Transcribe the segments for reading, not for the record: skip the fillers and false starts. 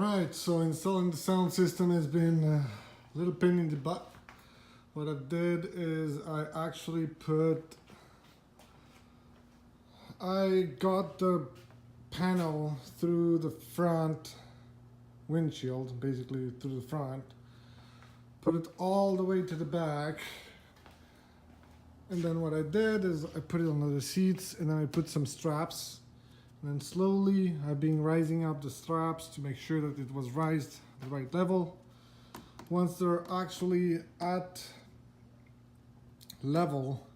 Right, so installing the sound system has been a little pain in the butt. What I did is I got the panel through the front windshield, basically through the front, put it all the way to the back, and then what I did is I put it on the seats, and then I put some straps, and then slowly I've been rising up the straps to make sure that it was raised the right level. Once they're actually at level,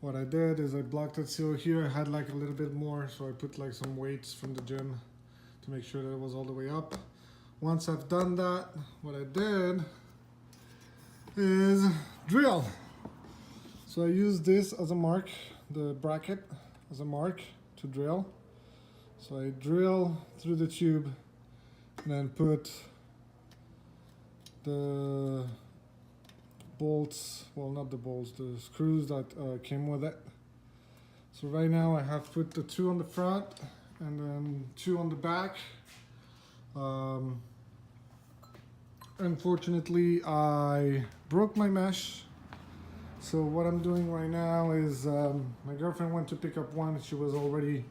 what I did is I blocked it. So here I had like a little bit more, so I put like some weights from the gym to make sure that it was all the way up. Once I've done that, what I did is drill. So I use this as a mark, the bracket as a mark to drill. So I drill through the tube and then put the bolts, well, not the bolts, the screws that came with it. So right now I have put the 2 on the front and then 2 on the back. Unfortunately, I broke my mesh. So what I'm doing right now is my girlfriend went to pick up one. She was already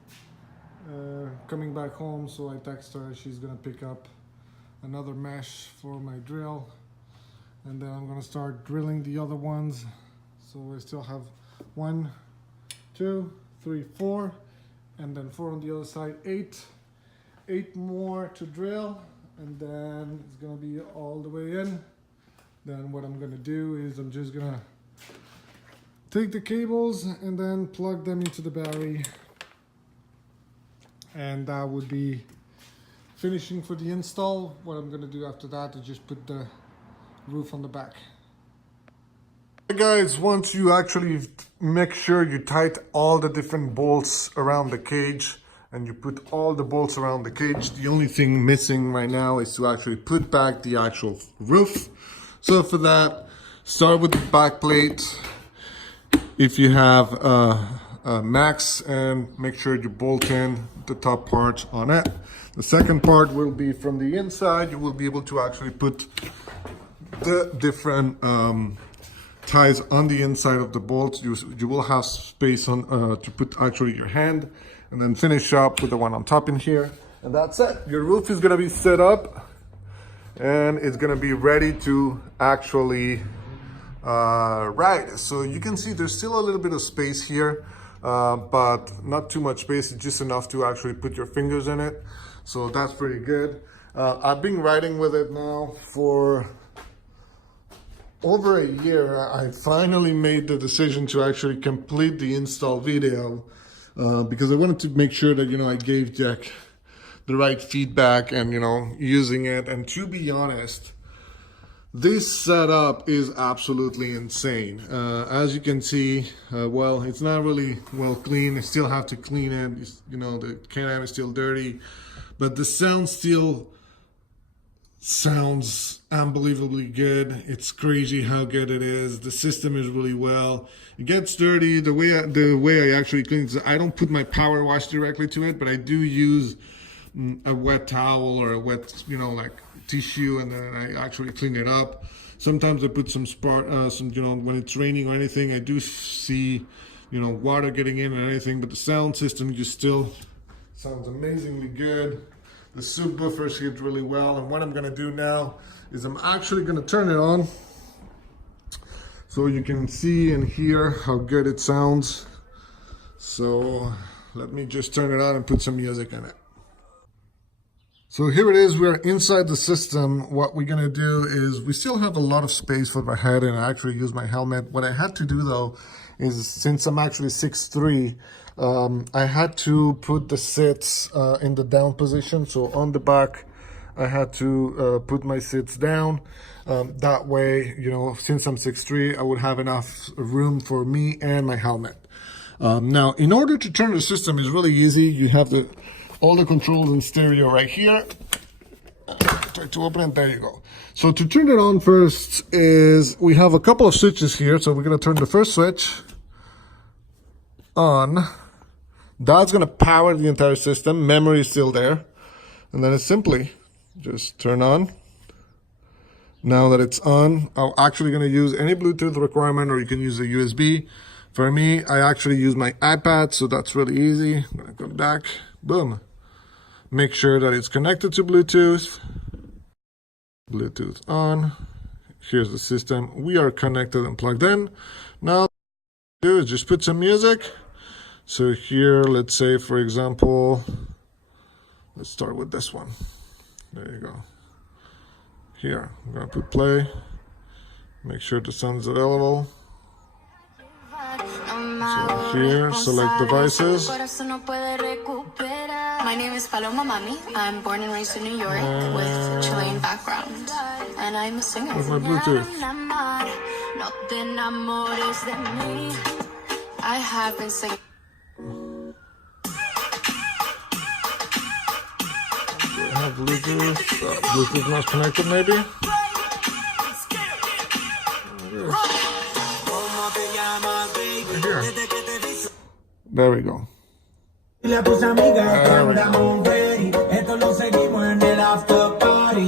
coming back home, so I text her. She's gonna pick up another mesh for my drill, and then I'm gonna start drilling the other ones. So I still have 1, 2, 3, 4, and then 4 on the other side. 8 more to drill, and then it's gonna be all the way in. Then what I'm gonna do is I'm just gonna take the cables and then plug them into the battery, and that would be finishing for the install. What I'm gonna do after that is just put the roof on the back. Hey guys, once you actually make sure you tight all the different bolts around the cage and you put all the bolts around the cage, the only thing missing right now is to actually put back the actual roof. So for that, start with the back plate. If you have a max, and make sure you bolt in the top parts on it. The second part will be from the inside. You will be able to actually put the different ties on the inside of the bolts. You will have space on to put actually your hand, and then finish up with the one on top in here, and that's it. Your roof is gonna be set up and it's gonna be ready to actually ride. So you can see there's still a little bit of space here, but not too much space. It's just enough to actually put your fingers in it. So that's pretty good. I've been riding with it now for over a year. I finally made the decision to actually complete the install video because I wanted to make sure that, I gave Jack the right feedback and, using it. And to be honest, this setup is absolutely insane. As you can see, well, it's not really well clean. I still have to clean it. The Can-Am is still dirty, but the sound still sounds unbelievably good. It's crazy how good it is. The system is really well. It gets dirty. The way I actually clean it, I don't put my power wash directly to it, but I do use a wet towel or a wet, like tissue, and then I actually clean it up. Sometimes I put some when it's raining or anything, I do see, water getting in or anything, but the sound system just still sounds amazingly good. The subwoofers hit really well, and what I'm gonna do now is I'm actually gonna turn it on so you can see and hear how good it sounds. So let me just turn it on and put some music in it. So here it is, we're inside the system. What we're gonna do is, we still have a lot of space for my head, and I actually use my helmet. What I had to do though is, since I'm actually 6'3", I had to put the sits in the down position. So on the back, I had to put my sits down. That way, since I'm 6'3", I would have enough room for me and my helmet. Now, in order to turn the system is really easy. You have all the controls in stereo right here. Try to open it, there you go. So to turn it on first is, we have a couple of switches here. So we're gonna turn the first switch on. That's gonna power the entire system. Memory is still there. And then it's simply Just turn on. Now that it's on, I'm actually going to use any Bluetooth requirement, or you can use a USB. For me, I actually use my iPad, so that's really easy. I'm going to go back, boom. Make sure that it's connected to Bluetooth. Bluetooth on. Here's the system. We are connected and plugged in. Now, do is just put some music. So here, let's say, for example, let's start with this one. There you go. Here, I'm going to put play. Make sure the sound's available. So here, select devices. My name is Motomania. I'm born and raised in New York with Chilean background, and I'm a singer. With my Bluetooth. I have been singing. I have Bluetooth. Bluetooth not connected, maybe. Here. There we go. Dile a tus amigas que andamos ready. Esto lo seguimos en el after party.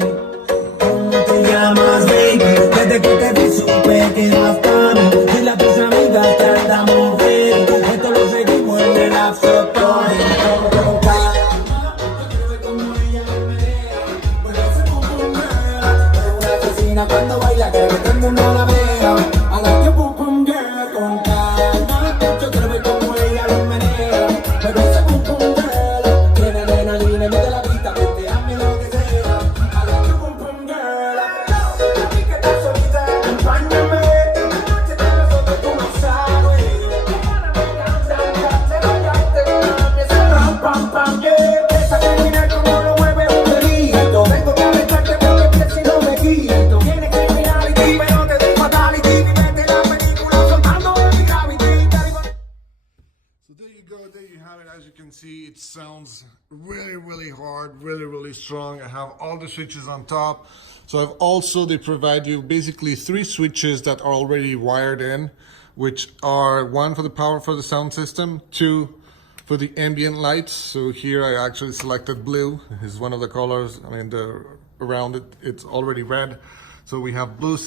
¿Cómo te llamas, baby? Desde que te vi supe que eras para mí. Dile a tus amigas que andamos ready. Esto lo seguimos en el after party. Cuando baila, que todo el mundo la vea. A la que pum pum girl con calma. Yo quiero ver cómo ella lo menea. Pero ese pum pum girl tiene adrenalina, mete la pista, vete a mí lo que sea. A la que pum pum girl. A ti que estás solita, acompáñame. Esta noche de nosotros tú no sabes. Pam pam pam yeah. Esa criminal como lo mueve un delito. Vengo a calentarte porque pienso y no me quito. There you have it. As you can see, it sounds really hard, really strong. I have all the switches on top. So I've also, they provide you basically 3 switches that are already wired in, which are 1 for the power for the sound system, 2 for the ambient lights. So here I actually selected blue. Is one of the colors. I mean, around it, it's already red. So we have blue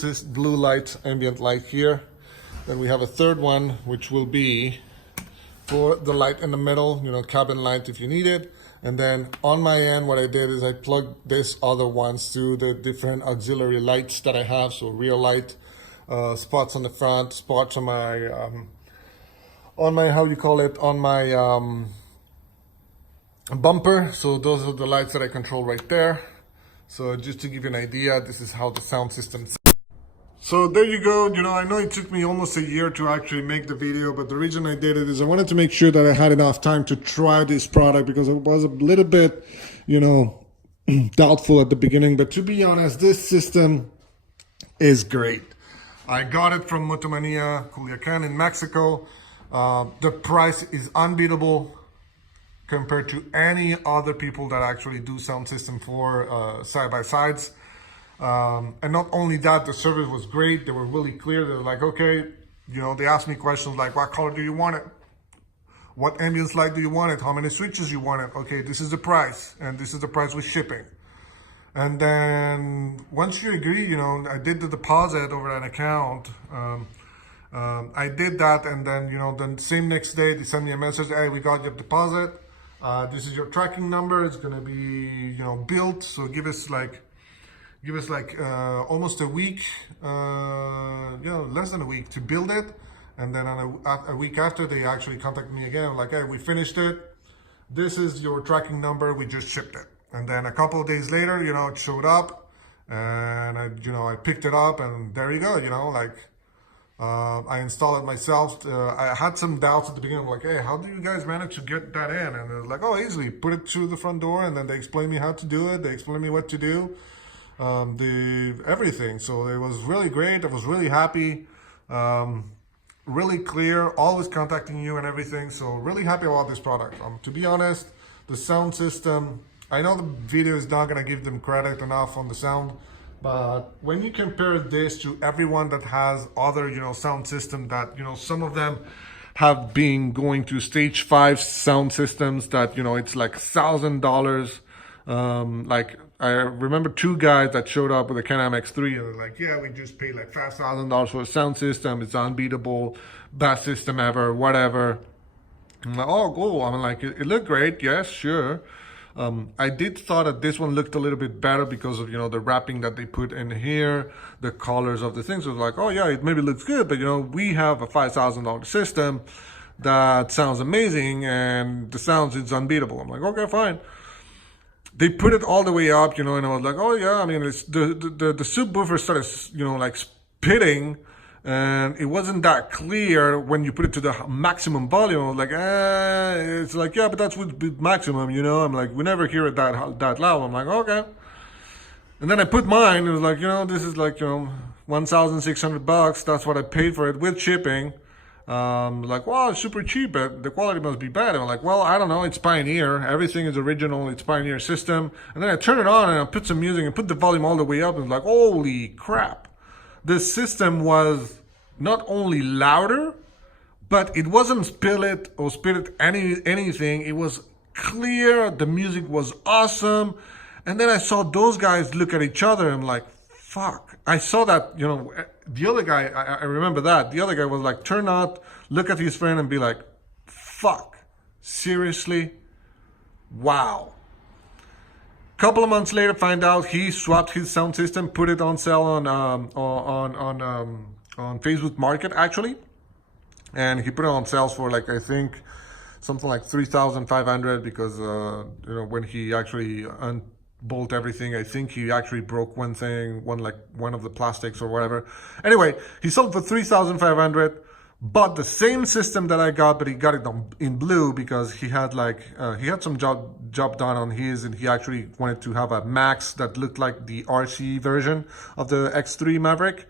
light, ambient light here. Then we have a third one, which will be for the light in the middle, you know, cabin light if you need it. And then on my end, what I did is I plugged this other ones to the different auxiliary lights that I have. So rear light, spots on the front, spots on my how you call it, on my bumper. So those are the lights that I control right there. So just to give you an idea, this is how the sound system. So there you go. You know, I know it took me almost a year to actually make the video, but the reason I did it is I wanted to make sure that I had enough time to try this product, because I was a little bit, you know, doubtful at the beginning. But to be honest, this system is great. I got it from Motomania CLN in Mexico. The price is unbeatable compared to any other people that actually do sound system for side-by-sides. And not only that, the service was great. They were really clear. They were like, okay, you know, they asked me questions like, what color do you want it? What ambience light do you want it? How many switches you want it? Okay, this is the price, and this is the price with shipping. And then once you agree, you know, I did the deposit over an account. I did that, and then, you know, the same next day, they sent me a message, hey, we got your deposit. This is your tracking number. It's going to be, you know, built. So give us like almost a week, you know, less than a week to build it. And then on a week after, they actually contacted me again, like, hey, we finished it. This is your tracking number. We just shipped it. And then a couple of days later, you know, it showed up, and I picked it up, and there you go, you know, like, I installed it myself. I had some doubts at the beginning, like, hey, how do you guys manage to get that in? And it was like, oh, easily, put it through the front door, and then they explained me how to do it. They explained me what to do. Everything. So it was really great. I was really happy, really clear, always contacting you and everything. So really happy about this product. To be honest, the sound system, I know the video is not going to give them credit enough on the sound, but when you compare this to everyone that has other, you know, sound system that, you know, some of them have been going to stage 5 sound systems that, you know, it's like $1,000, like I remember two guys that showed up with a Can-Am X3 and they're like, yeah, we just paid like $5,000 for a sound system. It's unbeatable, best system ever, whatever. I'm like, oh, cool. I'm like, it looked great. Yes, sure. I did thought that this one looked a little bit better because of, the wrapping that they put in here, the colors of the things. So it was like, oh yeah, it maybe looks good, but we have a $5,000 system that sounds amazing and the sounds is unbeatable. I'm like, okay, fine. They put it all the way up, and I was like, oh yeah, I mean, it's the subwoofer started, like spitting, and it wasn't that clear when you put it to the maximum volume. I was like, it's like, yeah, but that's with maximum, I'm like, we never hear it that loud. I'm like, okay. And then I put mine, it was like, this is like, $1,600. That's what I paid for it with shipping. Like, wow, it's super cheap, but the quality must be bad. And I'm like, well, I don't know, it's Pioneer. Everything is original, it's Pioneer system. And then I turn it on and I put some music and put the volume all the way up. And it's like, holy crap. This system was not only louder, but it wasn't spitted anything. It was clear. The music was awesome. And then I saw those guys look at each other. And I'm like, fuck. I saw that, the other guy, I remember that. The other guy was like, turn out, look at his friend and be like, fuck. Seriously? Wow. Couple of months later, find out he swapped his sound system, put it on sale on Facebook Market actually, and he put it on sales for like, I think something like $3,500 because when he actually unbolt everything, I think he actually broke one of the plastics or whatever. Anyway, he sold for $3,500. Bought the same system that I got, but he got it in blue because he had some job done on his, and he actually wanted to have a Max that looked like the RC version of the X3 Maverick.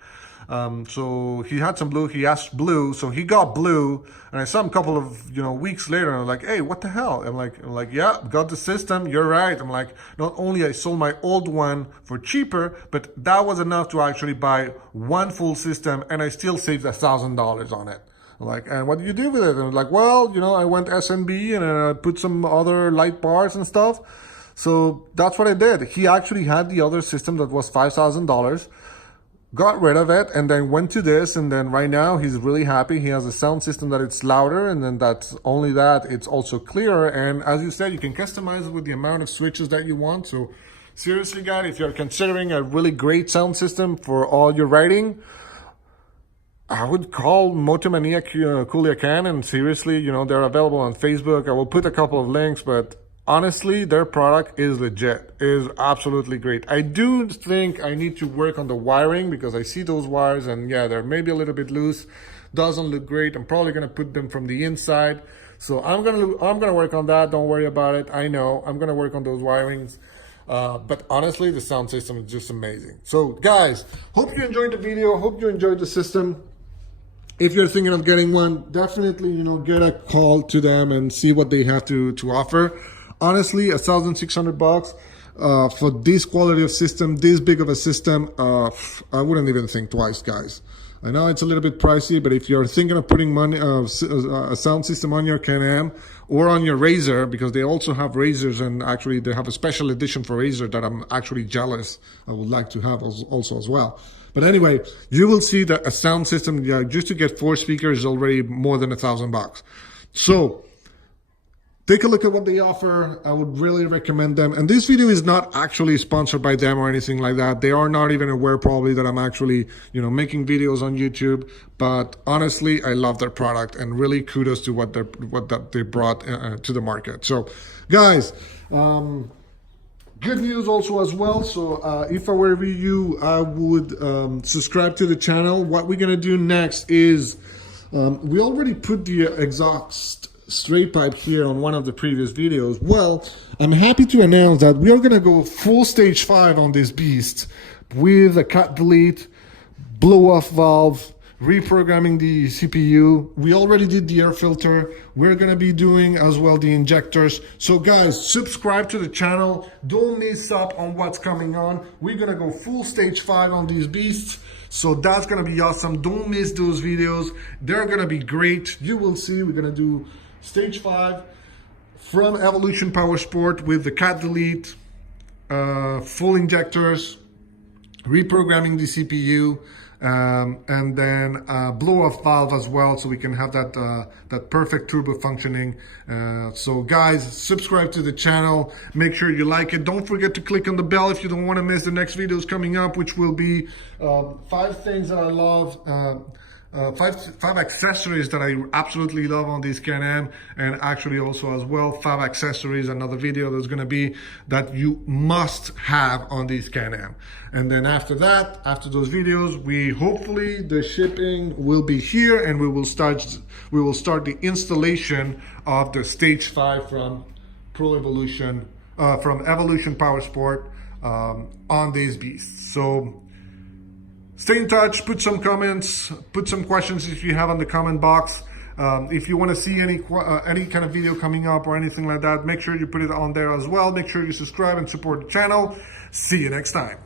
So he had some blue. He asked blue, so he got blue. And I saw him a couple of weeks later, and I'm like, hey, what the hell? I'm like, yeah, got the system. You're right. I'm like, not only I sold my old one for cheaper, but that was enough to actually buy one full system, and I still saved $1,000 on it. I'm like, and what do you do with it? And I'm like, well, I went SMB and I put some other light bars and stuff. So that's what I did. He actually had the other system that was $5,000. Got rid of it and then went to this, and then right now he's really happy. He has a sound system that it's louder, and then that's only that, it's also clearer. And as you said, you can customize it with the amount of switches that you want. So seriously, guys, if you're considering a really great sound system for all your writing, I would call Motomania CLN, and seriously, they're available on Facebook. I will put a couple of links, but honestly, their product is legit, is absolutely great. I do think I need to work on the wiring because I see those wires and yeah, they're maybe a little bit loose. Doesn't look great. I'm probably gonna put them from the inside. So I'm gonna work on that. Don't worry about it. I know I'm gonna work on those wirings. But honestly, the sound system is just amazing. So guys, hope you enjoyed the video. Hope you enjoyed the system. If you're thinking of getting one, definitely, get a call to them and see what they have to offer. Honestly, $1,600 for this quality of system, this big of a system, I wouldn't even think twice, guys. I know it's a little bit pricey, but if you're thinking of putting money, a sound system on your Can-Am or on your RZR, because they also have RZRs, and actually they have a special edition for RZR that I'm actually jealous. I would like to have also as well. But anyway, you will see that a sound system, just to get 4 speakers is already more than $1,000. So take a look at what they offer. I would really recommend them. And this video is not actually sponsored by them or anything like that. They are not even aware probably that I'm actually, making videos on YouTube. But honestly, I love their product, and really kudos to what they brought to the market. So guys, good news also as well. So if I were you, I would subscribe to the channel. What we're gonna do next is we already put the exhaust straight pipe here on one of the previous videos. Well, I'm happy to announce that we are gonna go full stage 5 on this beast with a cut delete, blow off valve, reprogramming the CPU. We already did the air filter. We're gonna be doing as well the injectors. So guys, subscribe to the channel. Don't miss up on what's coming on. We're gonna go full stage 5 on these beasts. So that's gonna be awesome. Don't miss those videos. They're gonna be great. You will see. We're gonna do stage 5 from Evolution Power Sport with the cat delete, full injectors, reprogramming the CPU, and then blow off valve as well, so we can have that perfect turbo functioning. So guys, subscribe to the channel, make sure you like it, don't forget to click on the bell if you don't want to miss the next videos coming up, which will be 5 things that I love, 5 accessories that I absolutely love on this Can-Am, and actually also as well 5 accessories, another video that's going to be that you must have on this Can-Am. And then after that, after those videos, we hopefully the shipping will be here, and we will start the installation of the stage 5 from Pro Evolution, from Evolution Power Sport, on these beasts. So stay in touch, put some comments, put some questions if you have on the comment box. If you want to see any kind of video coming up or anything like that, make sure you put it on there as well. Make sure you subscribe and support the channel. See you next time.